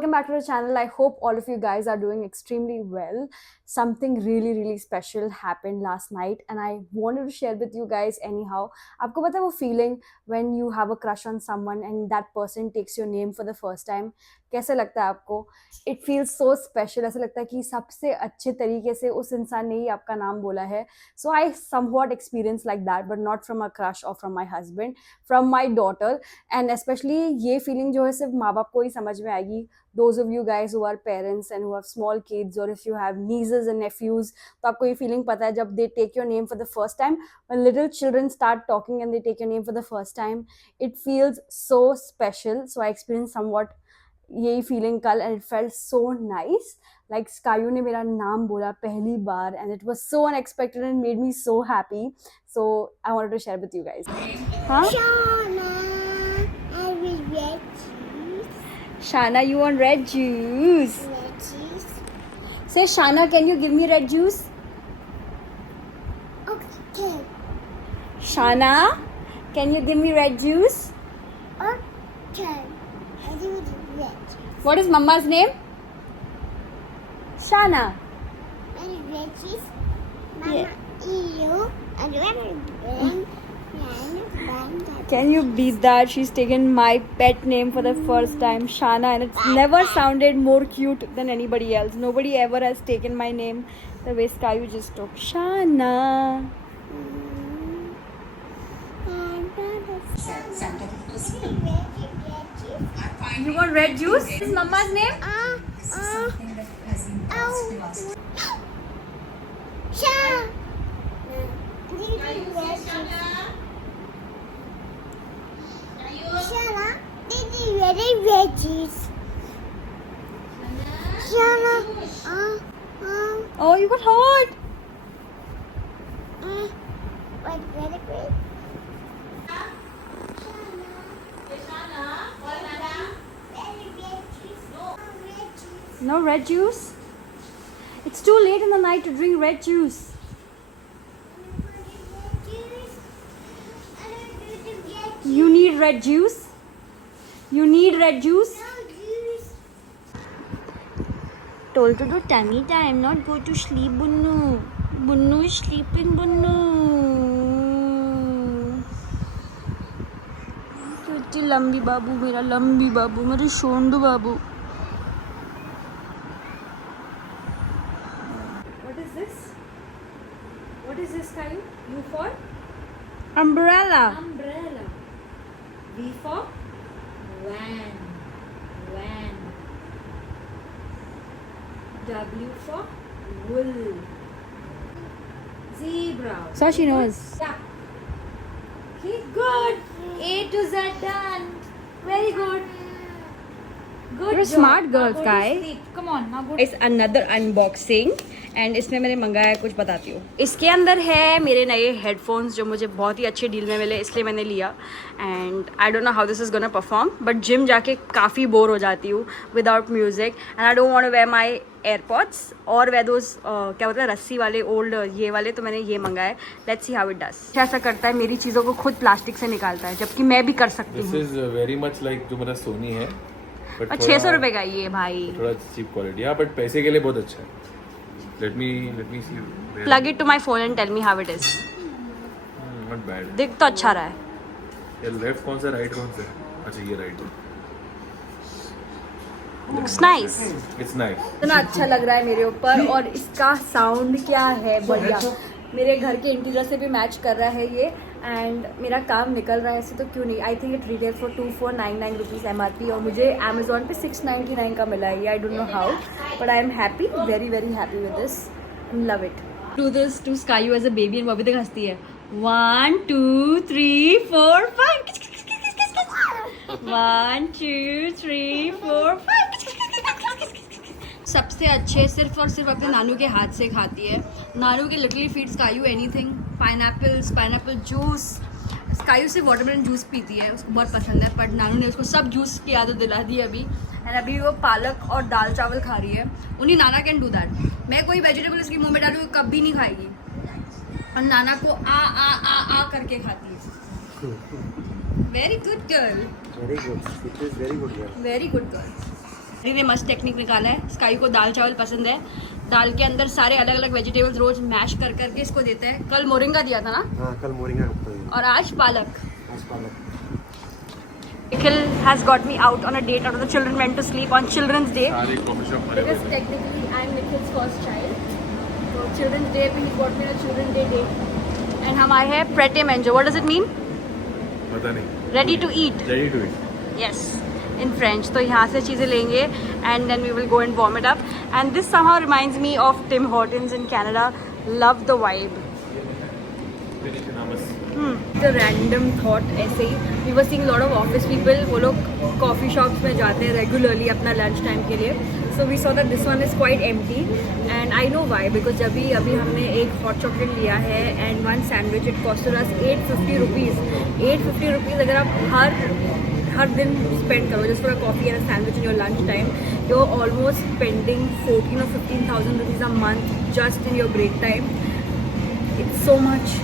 Welcome back to the channel. I hope all of you guys are doing extremely well. Something really special happened last night and I wanted to share with you guys anyhow. आपको पता है वो feeling when you have a crush on someone and that person takes your name for the first time? कैसे लगता है आपको? It feels so special. ऐसा लगता है कि सबसे अच्छे तरीके से उस इंसान ने ही आपका नाम बोला है. So I somewhat experienced like that, but not from a crush or from my husband, from my daughter. And especially ये feeling जो है सिर्फ माँ बाप को ही समझ में आएगी. Those of you guys who are parents and who have small kids, or if you have nieces and nephews, तो आपको ये feeling पता है जब they take your name for the first time. When little children start talking and they take your name for the first time, it feels so special. So I experienced somewhat यही feeling कल and it felt so nice. Like Skayu ने मेरा नाम बोला पहली बार and it was so unexpected and made me so happy. So I wanted to share with you guys. हाँ? Shana, you want red juice? Red juice. Say, Shana, can you give me red juice? Okay. Shana, can you give me red juice? Okay. I do red juice. What is Mama's name? Shana. And red juice. Mama, Yeah. you and lemon. Can you beat that? She's taken my pet name for the first time, Shana, and it's never sounded more cute than anybody else. Nobody ever has taken my name the way Skayu just took. Shana. You want red juice? What is Mama's name? Shana, did you ready veggies? Shana, Oh, you got hot. what very good? No red juice? It's too late in the night to drink red juice. You need red juice? You need red juice? Told to do tummy time, not go to sleep, Bunnu. Bunnu is sleeping, Bunnu. Kitty lambi babu, mera lambi babu, mera shondu babu. What is this? What is this, Kayu? U for? Umbrella. Umbrella. V for? Van. Van. W for? Wool. Zebra. So she knows. Yeah. Okay, good. A to Z done. Very good. Good. You're a smart girl, Sky. Come on, now go. It's another unboxing. And इसमें मैंने मंगाया है, कुछ बताती हूँ. इसके अंदर है मेरे नए हेडफोन्स जो मुझे बहुत ही अच्छे डील में मिले, इसलिए मैंने लिया. And I don't know how this is gonna perform, but gym जाके काफ़ी बोर हो जाती हूँ without music and I don't want to wear my AirPods और वेयर दोज क्या बोलते हैं रस्सी वाले ओल्ड ये वाले, तो मैंने ये मंगाए. Let's see how it does. ऐसा करता है मेरी चीज़ों को खुद प्लास्टिक से निकालता है, जबकि मैं भी कर सकती हूँ. This is very much like जो मेरा सोनी है, और 600 रुपये का ये भाई, थोड़ा चीप क्वालिटी है, बट पैसे के लिए बहुत अच्छा है. Let me see. Plug it to my phone and tell me how it is. Not bad. दिख तो अच्छा रहा है. ये लेफ्ट कौन सा राइट कौन सा? अच्छा ये राइट है. Looks nice. It's nice. इतना अच्छा लग रहा है मेरे ऊपर और इसका साउंड क्या है बढ़िया. मेरे घर के इंटीरियर से भी मैच कर रहा है ये एंड मेरा काम निकल रहा है ऐसे, तो क्यों नहीं. I think it retail for 2499 rupees MRP और मुझे अमेजोन पे 699 का मिला है. I don't know how but I am happy, very happy with this. Love it. Do this to स्कायू एज अ बेबी एंड वो अभी तक हंसती है. 1 2 3 4 5. 1 2 3 4 5. सबसे अच्छे सिर्फ और सिर्फ अपने नानू के हाथ से खाती है. नानू के लिटरली फीड्स कायू एनीथिंग. Pineapple juice. कायू से वाटरमेलन जूस पीती है, उसको बहुत पसंद है, बट नानू ने उसको सब जूस की आदत दिला दी अभी. एंड अभी वो पालक और दाल चावल खा रही है. उन्हीं नाना कैन डू दैट. मैं कोई वेजिटेबल उसके मुंह में डालूँ कभी नहीं खाएगी. और नाना को आ करके खाती है. Very good girl. Very good. It is very good girl. Very good girl. ने मस्त टेक्निक निकाला है। स्काई को दाल चावल पसंद है, दाल के अंदर सारे अलग अलग वेजिटेबल्स रोज मैश कर करके इसको देते हैं। कल मोरिंगा दिया था ना? हाँ, कल मोरिंगा का पत्ता दिया। और आज पालक। आज पालक। Nikhil has got me out on a date. Out of the children went to sleep on Children's Day. सारे कॉफी शॉप भरे हुए Because हैं। technically I'm Nikhil's first child. So Children's Day पे he got me a Children's Day date. And हम आए हैं Pret a Manger. What does it mean? पता नहीं। Ready to eat. Ready to eat. Yes, in French. तो यहाँ से चीज़ें लेंगे and then we will go and warm it up. And this somehow reminds me of Tim Hortons in Canada. Love the vibe. The random thought ऐसे ही we were seeing a lot of office people. वो लोग coffee shops में जाते हैं regularly अपना lunch time के लिए. So we saw that this one is quite empty and I know why, because अभी हमने एक hot chocolate लिया है and one sandwich it costed us 850 rupees. 850 rupees अगर आप हर दिन spend करो just for a coffee and a sandwich in your lunch time, you're almost spending 14 or 15,000 rupees a month just in your break time. It's so much.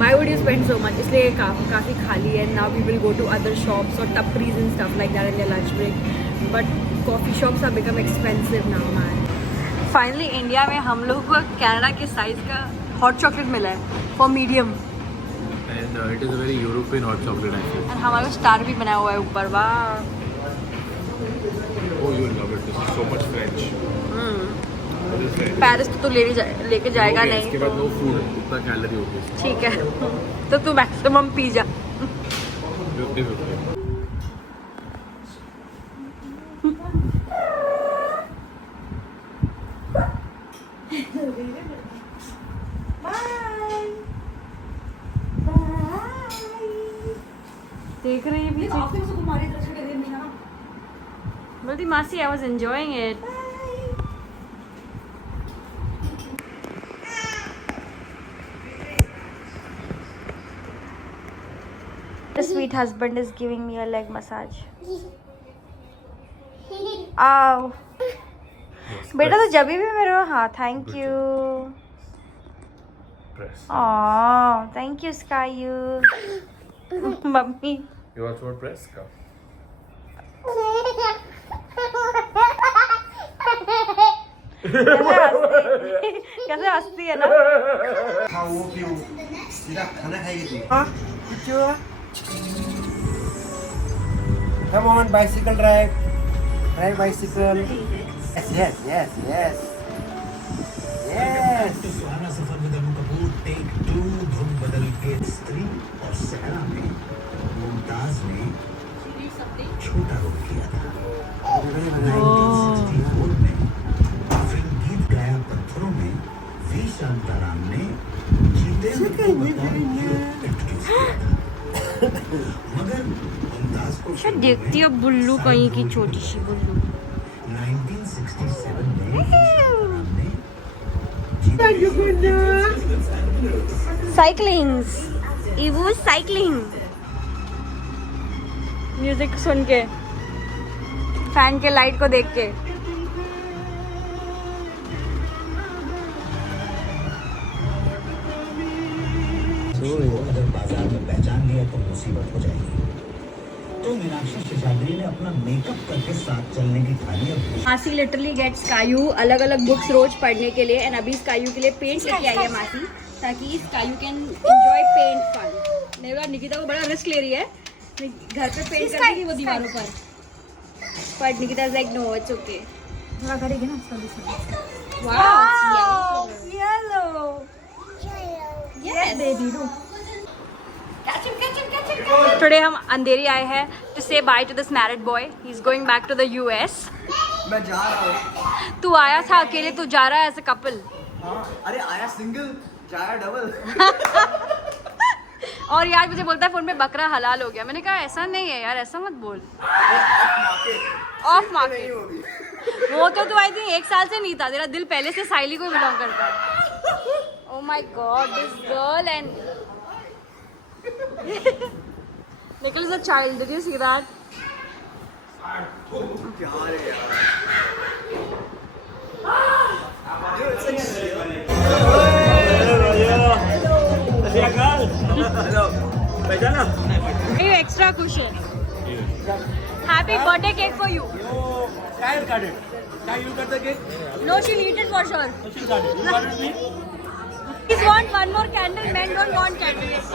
Why would you spend so much? इसलिए काफ़ी खाली है. Now we will go to other shops or tapris and stuff like that in their lunch break. But coffee shops have become expensive now, man. Finally, India में हम लोग को Canada के size का hot chocolate मिला है for medium. And it is a very European hot chocolate I feel. And हमारा star भी बनाया हुआ है ऊपर. वाह. Oh, you will love it. This is so much French. This is French. Paris तो लेके जाएगा Okay, नहीं. इसके बाद no food, उतना कैलोरी होगी। ठीक है. तो तू मैक्सिमम पी जा. 50-50. देख रही है पीछे. बोलती मासी I was enjoying it. The sweet husband is giving me a leg massage. Ow. बेटा तो जब भी मेरे हाँ thank you. Press. Oh, thank you, Skayu. Mummy. You also want press? Come. कैसे हंसती है ना. खाओ पियो, सीधा खाना खाएगी तू। हाँ. Come on, bicycle drive. Drive bicycle. Yes, yes, yes, yes. Yes. सुहाना सफर में अनु कपूर टेक 2 धुन बदल के स्त्री और सहरा में मुमताज ने छोटा रोल किया था। 1964 में फिल्म गीत गाया पत्थरों में वी शांताराम ने जीते को बतौर इंट्रोड्यूस किया था। मगर मुमताज को शायद देखती है बुल्लू कहीं की छोटी सी बुल्लू. 1967 में वी शांताराम ने साइकिलिंग. इवू साइकिलिंग. म्यूजिक सुन के, फैन के लाइट को देख के. अगर बाजार में पहचान लिया तो मुसीबत हो जाएगी। तो मीनाक्षी शेषाद्री ने अपना मेकअप करके साथ चलने की ठानी अब मासी लिटरली गेट्स कायू अलग अलग बुक्स रोज पढ़ने के लिए. एंड अभी कायू के लिए पेंट लेके आई है मासी, ताकि कायू कैन एंजॉय पेंट फन. नहीं बोला निकिता को बड़ा रिस्क ले रही है. घर पे पेंट कर देगी वो दीवारों पर. But Nikita is like no it's okay. थोड़ा करेगी ना सब. Wow yellow. Yes, baby, do. Catch him. Today हम अंधेरी आए हैं to say bye to this married boy. He's going back to the US. मैं जा रहा हूँ। तू आया था अकेले, तू जा रहा है एज अ कपल. हाँ, अरे आया सिंगल, जाया डबल। और यार मुझे बोलता है फोन में बकरा हलाल हो गया. मैंने कहा ऐसा नहीं है यार, ऐसा मत बोल. Of market. वो तो तू आई थिंक 1 साल से नहीं था. तेरा दिल पहले से साइली को ही बिलोंग करता है. Oh my god, this girl and Nikhil is a child. Did you see that? ये एक्स्ट्रा खुश है. Happy birthday cake for you. Sky got it. Sky, you got the cake? No, she'll eat it for sure. She got it. You got it with me? Please want one more candle. Men don't want candles.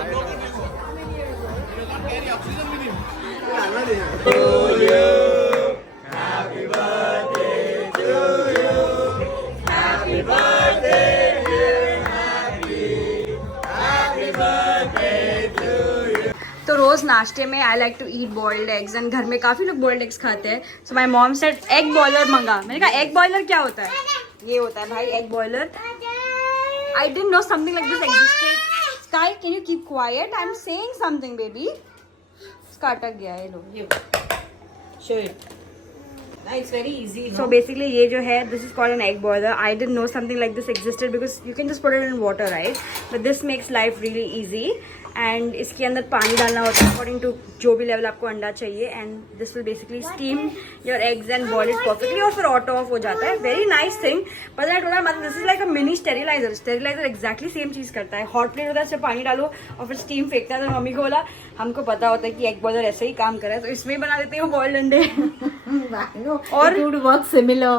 तो रोज नाश्ते में I like to eat boiled eggs and घर में काफी लोग boiled eggs खाते हैं. So my mom said egg boiler मंगा. मैंने कहा एग बॉयलर क्या होता है? ये होता है भाई egg boiler. I didn't know something like this existed. Sky, can you keep quiet? I'm saying something, baby. इसका अटक गया है लो. ये Show it. It's very easy. So basically ये जो है this is called an egg boiler. I didn't know something like this existed because you can just put it in water, right? But this makes life really easy. And इसके अंदर पानी डालना होता है according to जो भी level आपको अंडा चाहिए. And this will basically steam your eggs and boil it perfectly और फिर ऑटो ऑफ हो जाता है. Very nice thing. But I told मतलब this is like a mini steriliser. Steriliser exactly same चीज़ करता है. हॉट प्लेट होता है, उसमें पानी डालो और फिर स्टीम फेंकता है. तो मम्मी को बोला हमको पता होता है कि एग बॉयलर ऐसे ही काम कर रहा है, तो इसमें ही बना देते हैं वो बॉइल्ड अंडे. और it would work similar.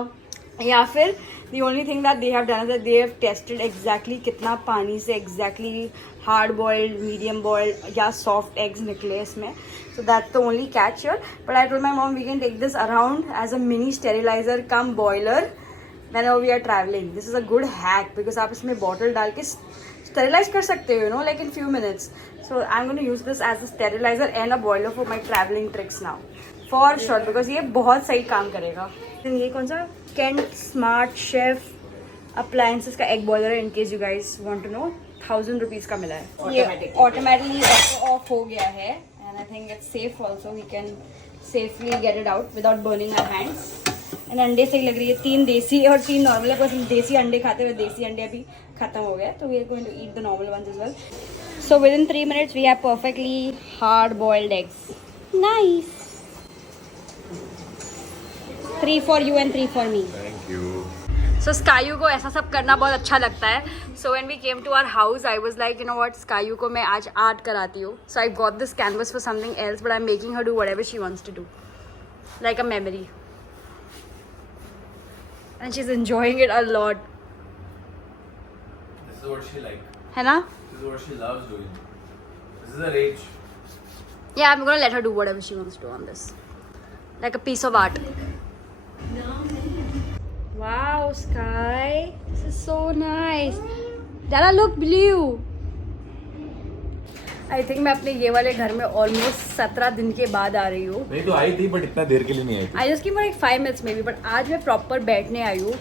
या फिर the only thing that they have done is that they have tested exactly कितना पानी से exactly hard boiled, medium boiled या soft eggs निकले इसमें. So that's the only catch here. But I told my mom we can take this around as a mini sterilizer cum boiler whenever we are traveling. This is a good hack because आप इसमें bottle डाल के sterilize कर सकते हो, you know, like in few minutes. So I'm going to use this as a sterilizer and a boiler for my traveling tricks now. For sure because ये बहुत सही काम करेगा. Then ये कौन सा Kent Smart Chef Appliances का egg boiler है. In case you guys want to know, 1000 rupees का मिला है. ये automatically off हो गया है. And I think it's safe also. We can safely get it out without burning our hands. And अंडे सही लग रही है. 3 देसी और 3 नॉर्मल है. बस हम देसी अंडे खाते हुए देसी अंडे अभी खत्म हो गया. तो we are going to eat the normal ones as well. So within 3 minutes we have perfectly hard boiled eggs. Nice. 3 for you and 3 for me. Thank you. So Skyu को ऐसा सब करना बहुत अच्छा लगता है. So when we came to our house, I was like, you know what, Skyu को मैं आज art कराती हूँ. So I got this canvas for something else, but I'm making her do whatever she wants to do, like a memory. And she's enjoying it a lot. This is what she likes. है ना? This is what she loves doing. This is her age. Yeah, I'm gonna let her do whatever she wants to do on this, like a piece of art. Wow, Sky, this is so nice. Dada, look blue. I think मैं अपने ये वाले घर में almost 17 दिन के बाद आ रही हूँ. नहीं तो आई थी बट इतना देर के लिए नहीं आई थी. I just came for like 5 minutes maybe, but आज मैं proper बैठने आई हूँ.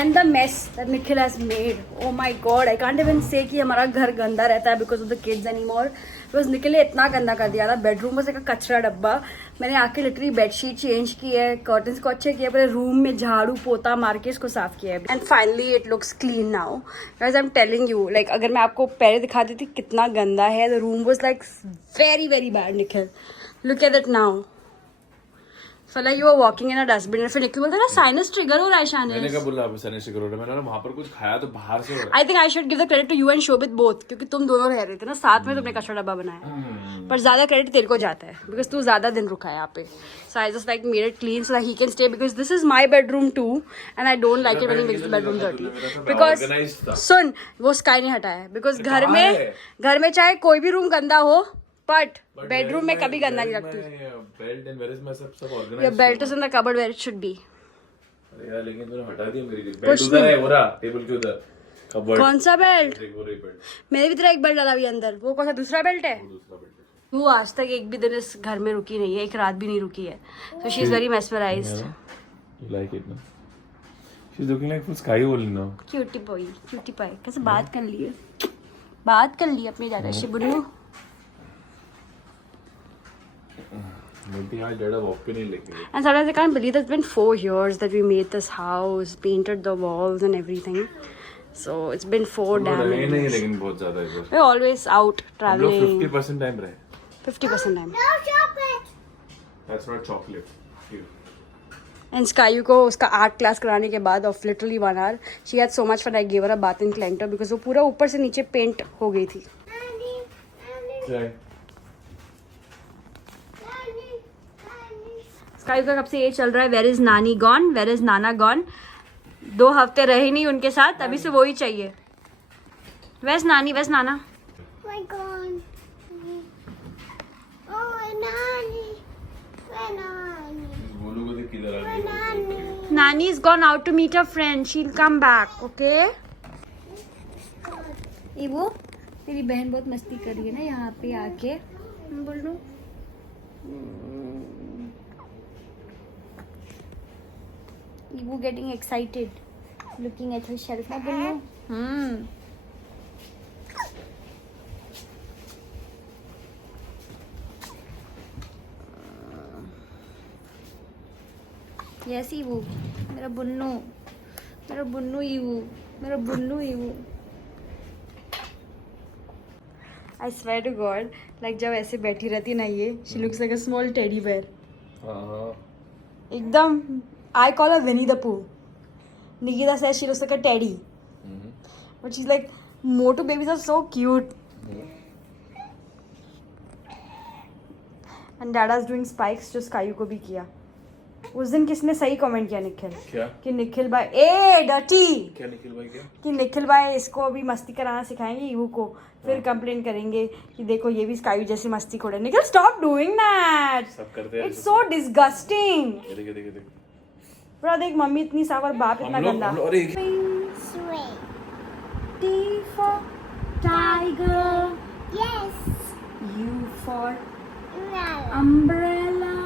And the mess that Nikhil has made, oh my god, I can't even say कि हमारा घर गंदा रहता है because of the kids anymore. Because Nikhil ने इतना गंदा कर दिया था. बेडरूम में से का कचरा डब्बा. मैंने आके लिटरली बेडशीट चेंज की है, कर्टन्स को अच्छे किए, पूरे रूम में झाड़ू पोता मार के इसको साफ किया है. And finally it looks clean now. Guys I am telling you, like अगर मैं आपको पहले दिखा देती कितना गंदा है, the room was like very very bad. Nikhil, look at it now. So like you were walking in a dustbin. फिर निखिल बोलता है ना साइनस ट्रिगर हो रहा है शानिस. मैंने कब बोला आपको साइनस ट्रिगर हो रहा है? मैंने वहाँ पर कुछ खाया तो बाहर से हो रहा I think I should give the credit to you and Shobit both, क्योंकि तुम दोनों रह रहे थे ना साथ में, तुमने कचरा डब्बा बनाया. पर ज्यादा क्रेडिट तेरे को जाता है because तू ज्यादा दिन रुका है यहाँ पे. So I just like made it clean so that he can stay because this is my bedroom too and I don't like it when he makes the bedroom dirty. Because सुन, वो Sky नहीं हटाया because घर में चाहे कोई भी room गंदा हो, but bedroom में कभी गंदा नहीं रखती. Belt and where is my सब organized. Your belt is in the cupboard where it should be. अरे यार लेकिन तूने हटा दिया मेरी बेल्ट. उधर है वो रहा टेबल के उधर. कबर्ड. कौन सा बेल्ट? वो रही बेल्ट. मेरे भी तेरा एक बेल्ट डाला हुआ अंदर. वो कौन सा दूसरा बेल्ट है? दूसरा बेल्ट. वो आज तक एक भी दिन इस घर में रुकी नहीं है, एक रात भी नहीं रुकी है. So she is very mesmerized. You like it, no? She's looking like full Sky only now. Cutie boy, cutie pie. कैसे बात कर ली है? बात कर ली अपनी दादा से Bunnu. Maybe I did a walk in like it. And sometimes I can't believe that it's been 4 years that we made this house, painted the walls and everything. So it's been 4 damn नहीं नहीं years. लेकिन बहुत ज़्यादा इधर. We're always out हम लोग traveling. 50% time रहे. 50% time. No chocolate. That's not chocolate. Here. And Skyu को उसका आर्ट क्लास कराने के बाद of literally 1 hour, she had so much fun. I gave her a bath in Clantor because वो पूरा ऊपर से नीचे पेंट हो गई थी. Daddy, daddy, Try. daddy, daddy. Sky का कब से ये चल रहा है, वेयर इज नानी gone, where is Nana gone. 2 हफ्ते रहे नहीं उनके साथ, अभी से वो ही चाहिए. वेयर इज नानी, where is Nana. My God. Oh, Nani. Where Nani? बोलो को किधर आ Where Nani? Nani is gone out to meet her friend. She'll come back, okay? Ibu, तेरी बहन बहुत मस्ती कर रही है ना यहाँ पे आके. बोल लो. इबू getting excited, looking at her shelf. ना बोल लो. Yes, इबू, मेरा बुन्नू, मेरा बुन्नू इबू, मेरा Bunnu Ibu. I swear to God, like जब ऐसे बैठी रहती ना ये, she looks like a small teddy bear. एकदम, I call her Winnie the Pooh. Nikita says she looks like a teddy. But she's like, Motu babies are so cute. And Dada's doing spikes, जो स्कायू को भी किया. उस दिन किसने सही comment किया निखिल? क्या? कि निखिल भाई ए डर्टी. क्या निखिल भाई क्या? कि निखिल भाई इसको अभी मस्ती कराना सिखाएंगे ईवू को, फिर कंप्लेन करेंगे कि देखो ये भी स्काई जैसी मस्ती Khode. Nikhil stop doing that. सब करते हैं. It's so disgusting. देख. बड़ा देख, मम्मी इतनी साफ और बाप इतना गंदा. अरे Swing. T for tiger, Yes. U for Right. umbrella,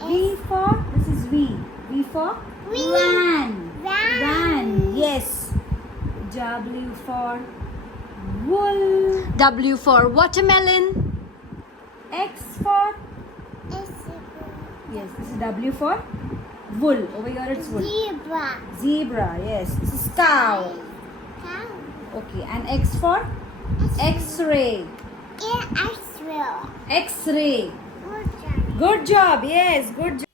V for, this is V for van. Van, yes. W for wool, W for watermelon, X for, yes, this is W for wool. Over here it's wool. Zebra. Zebra, yes. This is cow. Cow. Okay, and X for X-ray. X-ray. Good job, yes, good job.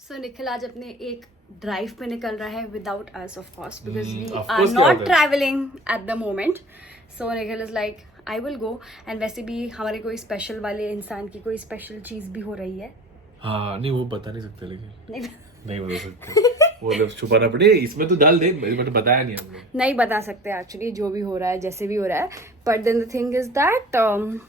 So Nikhil आज अपने एक drive पे निकल रहा है without us, of course, because we of are course not without us. traveling at the moment. So Nikhil is like, I will go. And वैसे भी हमारे कोई स्पेशल वाले इंसान की कोई स्पेशल चीज भी हो रही है. हाँ नहीं वो बता नहीं सकते, लेकिन नहीं नहीं बता सकते. वो लोग छुपाना पड़े. इसमें तो डाल दे, बट बताया नहीं हमने. नहीं बता सकते एक्चुअली, जो भी हो रहा है जैसे भी हो रहा है. But then the thing is that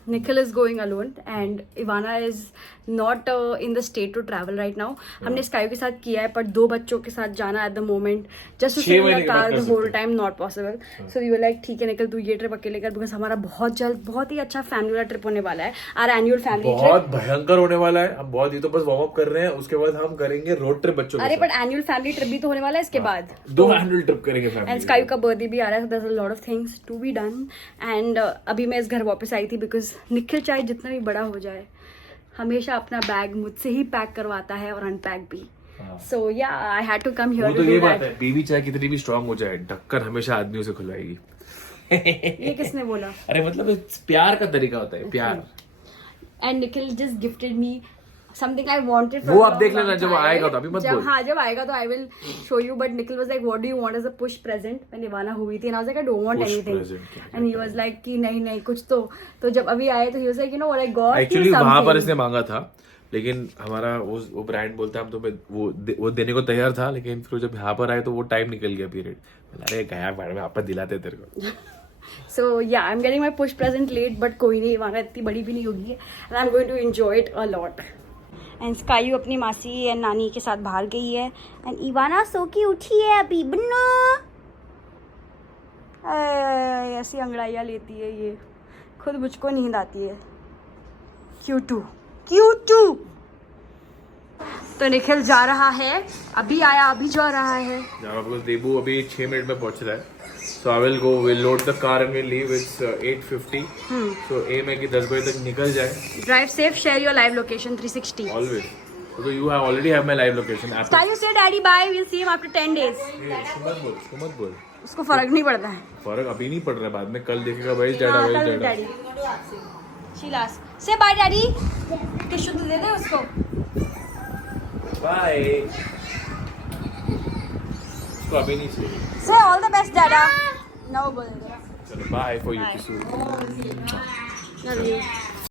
Nikhil is going alone and Ivana is not in the state to travel right now. हमने स्काई के साथ किया है, पर 2 बच्चों के साथ जाना at the moment just two 6 sit in महीने द के बाद कार कर द होल सकते time not possible. So we were like ठीक है निखिल तू ये ट्रिप अकेले कर, बिकॉज हमारा बहुत जल्द बहुत ही अच्छा फैमिली वाला ट्रिप होने वाला है. आवर एनुअल फैमिली बहुत ट्रिप. भयंकर होने वाला है. हम बहुत, ये तो बस वार्म अप कर रहे हैं. उसके बाद हम करेंगे रोड ट्रिप बच्चों अरे के बट एनुअल फैमिली ट्रिप भी तो होने वाला है इसके बाद. 2 एनुअल ट्रिप करेंगे एंड फैमिली. स्काई का बर्थडे भी आ रहा है, so there is a lot of things to be done. And अभी मैं इस घर वापस आई थी बिकॉज निखिल चाहे जितना भी बड़ा हो जाए हमेशा अपना बैग मुझसे ही पैक करवाता है और अनपैक भी. सो या आई हैड टू कम वो हियर तो टू ये डू बात दैट. है, बीवी चाहे कितनी भी स्ट्रांग हो जाए, ढक्कन हमेशा आदमियों से खुलवाएगी. ये किसने बोला? अरे मतलब प्यार का तरीका होता है, प्यार. And Nikhil just gifted me something I wanted. वो आप देख लेना जब आएगा तो, अभी मत बोल. हाँ जब आएगा तो I will show you. But Nikhil was like what do you want as a push present when Ivana हुई थी. And I was like I don't want Push anything. present, क्या एंड ही वाज लाइक कि नहीं कुछ तो जब अभी आए तो he was like you know what I got. Actually वहां पर इसने मांगा था, लेकिन हमारा वो ब्रांड बोलता है हम तो वो देने को तैयार था, लेकिन फिर जब यहाँ पर आए तो वो टाइम निकल गया पीरियड. अरे गया मैडम आप दिलाते तेरे को. So yeah, I'm getting my push present late, but कोई नहीं, इवाना इतनी बड़ी भी नहीं होगी and I'm going to enjoy it a lot. And स्कायू अपनी मासी एंड नानी के साथ बाहर गई है and इवाना सो की उठी है अभी. बन्नू ऐसी अंगड़ाइयाँ लेती है ये, खुद मुझको नींद आती है. क्यूटू. तो निखिल जा रहा है, अभी आया अभी जा रहा है. देबू अभी 6 मिनट में पहुंच रहा है. So I will go. We'll load the car and we'll leave. It's 8:50. So aim है कि 10 बजे तक निकल जाए. Drive safe. Share your live location 360. Always. So you already have my live location. Sky, you say daddy bye. We'll see him after 10 days. उसको मत बोल. उसको फर्क नहीं पड़ता है. फर्क अभी नहीं पड़ रहा है, बाद में कल देखेगा भाई डैडा भाई डैडा. डैडी. शीलास से बाय डैडी. टिश्यू तो दे दे उसको. बाय. उसको अभी नहीं चाहिए. Say all the best डैडा. ना वो बोलेगा. चलो बाय फॉर यू किसू. Love you.